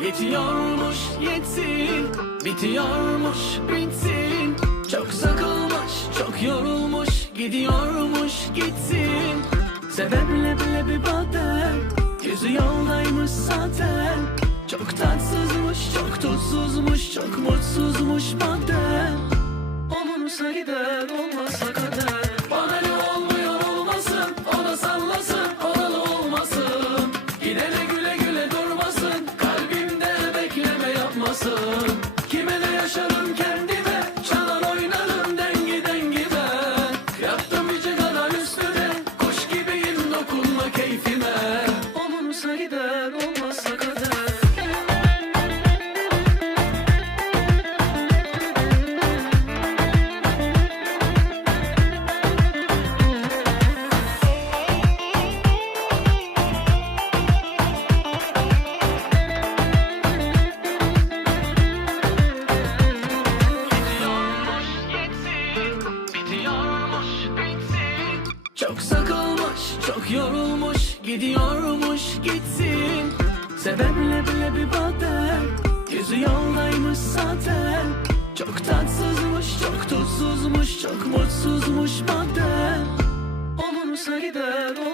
Yetiyormuş yetsin. Bitiyormuş bitsin. Çok sakılmış çok yorulmuş. Gidiyormuş gitsin. Sebeple bile bir badem Yüzü yoldaymış Çok sakılmış, çok yorulmuş, gidiyormuş gitsin. Sebeple bile bir badem, yüzü yoldaymış zaten. Çok tatsızmış, çok tutsuzmuş, çok mutsuzmuş madem. Olursa gider, kader.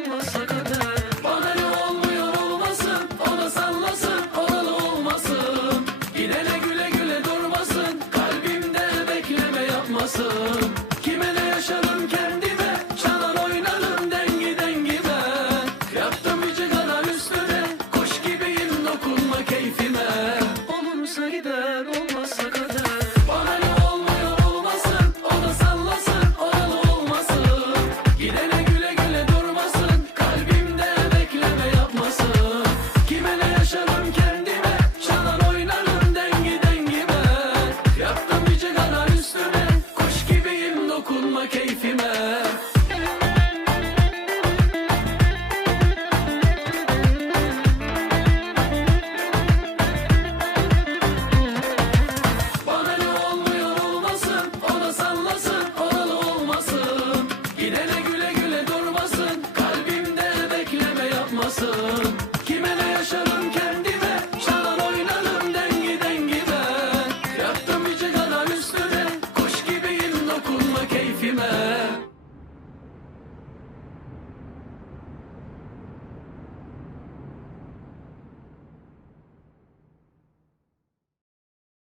keyfime. Olursa gider olmazsa kader. Bana olmuyor olmasın O da sallasın oralı güle güle durmasın Kalbimde bekleme yapmasın. Kime yaşarım kendime Çalar oynarım dengi dengime. Yaptım bir cigara üstüne Kuş gibiyim dokunma keyfime. olsun.